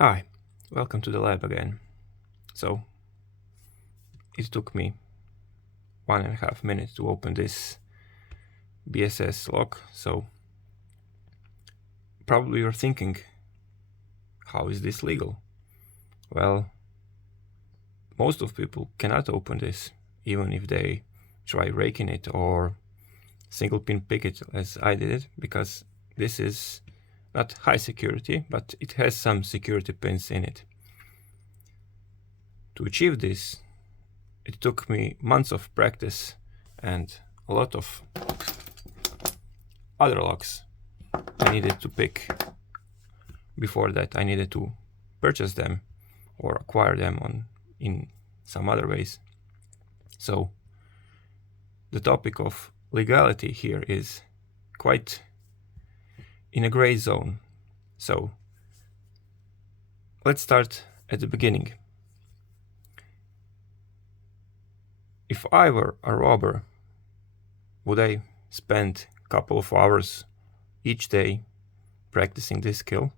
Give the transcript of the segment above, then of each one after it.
Hi, welcome to the lab again. So, it took me 1.5 minutes to open this BSS lock, so probably you're thinking, how is this legal? Well, most of people cannot open this, even if they try raking it or single pin pick it as I did it, because this is not high security, but it has some security pins in it. To achieve this, it took me months of practice and a lot of other locks I needed to pick. Before that, I needed to purchase them or acquire them in some other ways. So the topic of legality here is quite in a gray zone. So let's start at the beginning. If I were a robber, would I spend a couple of hours each day practicing this skill?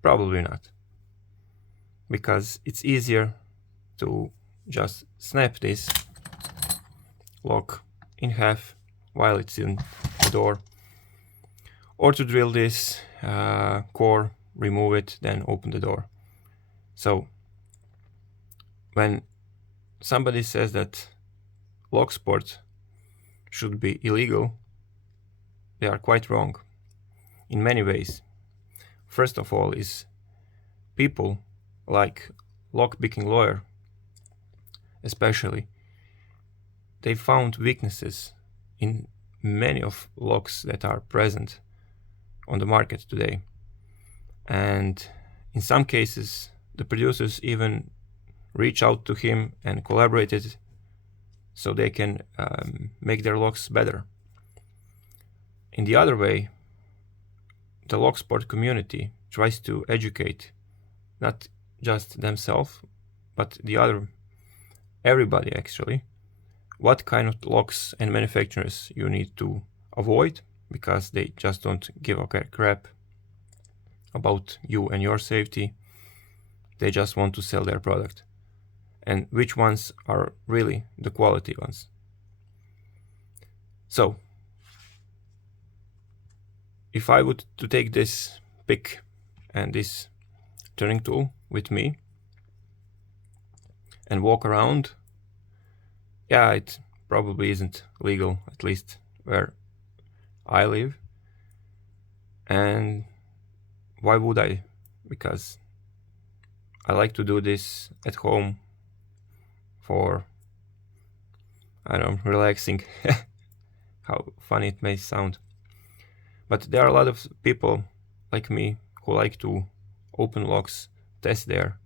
Probably not, because it's easier to just snap this lock in half while it's in the door, or to drill this core, remove it, then open the door. So when somebody says that locksport should be illegal, they are quite wrong in many ways. First of all is people like lockpicking lawyer especially, they found weaknesses in many of locks that are present on the market today. And in some cases, the producers even reach out to him and collaborated so they can make their locks better. In the other way, the locksport community tries to educate not just themselves, but everybody actually, what kind of locks and manufacturers you need to avoid, because they just don't give a crap about you and your safety. They just want to sell their product, and which ones are really the quality ones. So if I would to take this pick and this turning tool with me and walk around, yeah, it probably isn't legal, at least where I live. And why would I? Because I like to do this at home for, I don't know, relaxing. How funny it may sound. But there are a lot of people like me who like to open locks, test their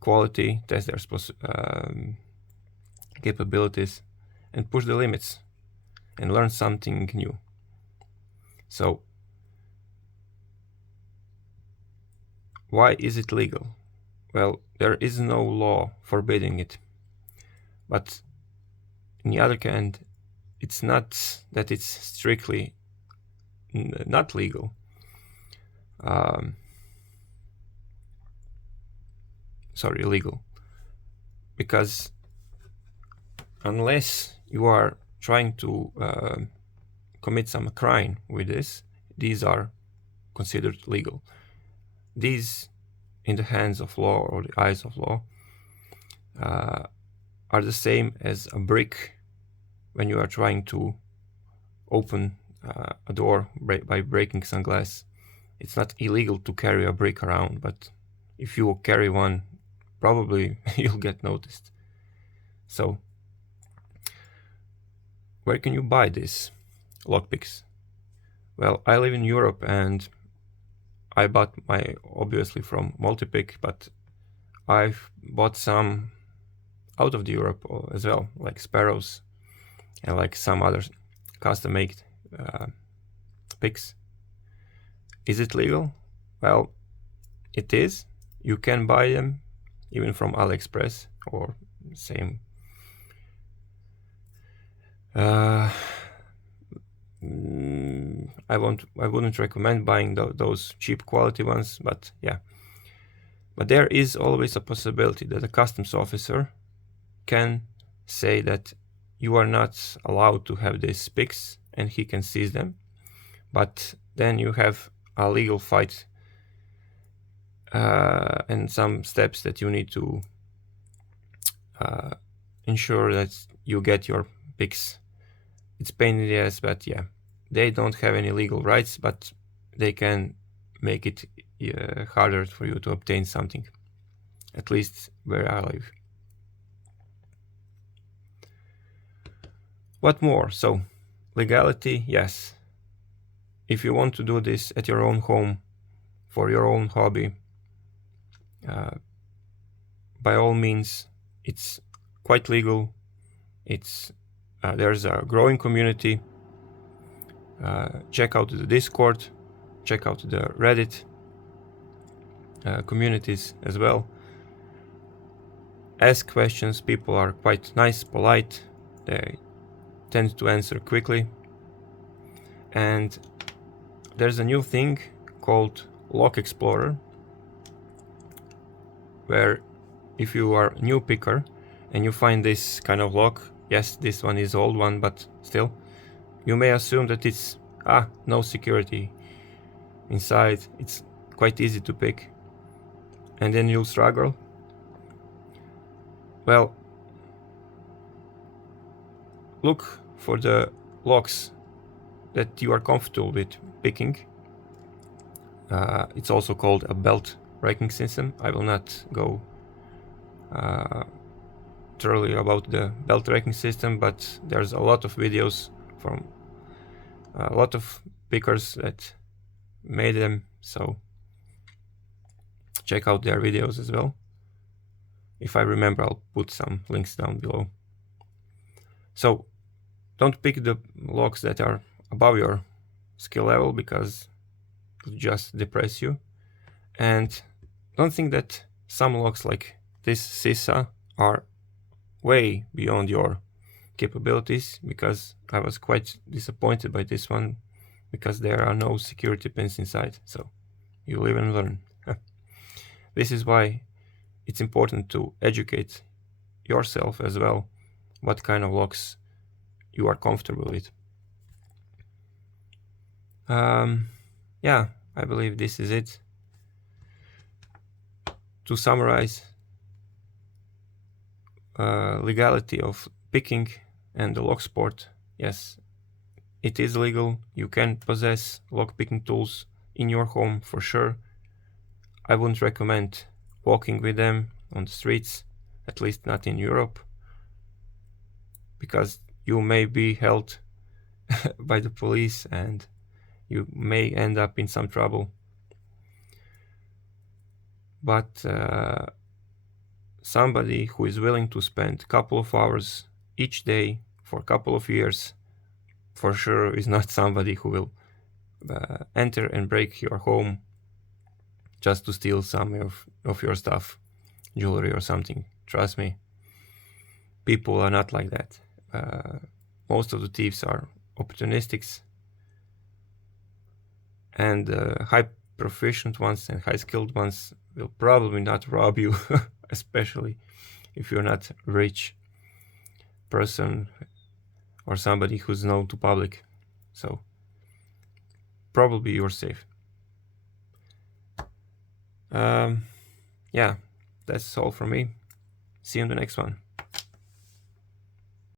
quality, test their capabilities, and push the limits and learn something new. So why is it legal? Well, there is no law forbidding it. But on the other hand, it's not that it's strictly not legal. Illegal. Because unless you are trying to commit some crime with this, these are considered legal. These, in the hands of law or the eyes of law, are the same as a brick when you are trying to open a door by breaking some glass. It's not illegal to carry a brick around, but if you carry one, probably you'll get noticed. So where can you buy these lockpicks? Well, I live in Europe and I bought my obviously from Multipick, but I've bought some out of the Europe as well, like Sparrows and like some other custom-made picks. Is it legal? Well, it is. You can buy them even from AliExpress or same. I wouldn't recommend buying those cheap quality ones, but yeah. But there is always a possibility that a customs officer can say that you are not allowed to have these picks and he can seize them. But then you have a legal fight and some steps that you need to ensure that you get your picks. It's pain in the ass, but yeah, they don't have any legal rights, but they can make it harder for you to obtain something, at least where I live. What more? So, legality, yes. If you want to do this at your own home, for your own hobby, by all means, it's quite legal. It's there's a growing community. Check out the Discord, check out the Reddit communities as well. Ask questions. People are quite nice, polite. They tend to answer quickly. And there's a new thing called Lock Explorer, where if you are a new picker and you find this kind of lock, yes, this one is old one, but still, you may assume that it's no security inside, it's quite easy to pick, and then you'll struggle. Well, look for the locks that you are comfortable with picking. It's also called a belt racking system. I will not go thoroughly about the belt racking system, but there's a lot of videos from a lot of pickers that made them, so check out their videos as well. If I remember, I'll put some links down below. So don't pick the locks that are above your skill level, because it'll just depress you. And don't think that some locks like this CISA are way beyond your capabilities, because I was quite disappointed by this one, because there are no security pins inside. So you live and learn. This is why it's important to educate yourself as well, what kind of locks you are comfortable with. Yeah, I believe this is it. To summarize, legality of picking and the locksport, yes, it is legal. You can possess lockpicking tools in your home for sure. I wouldn't recommend walking with them on the streets, at least not in Europe, because you may be held by the police and you may end up in some trouble. But somebody who is willing to spend a couple of hours each day for a couple of years for sure is not somebody who will enter and break your home just to steal some of your stuff, jewelry or something. Trust me, people are not like that. Most of the thieves are opportunistics, and high proficient ones and high skilled ones will probably not rob you, especially if you're not a rich person or somebody who's known to public. So probably you're safe. Yeah, that's all from me. See you in the next one.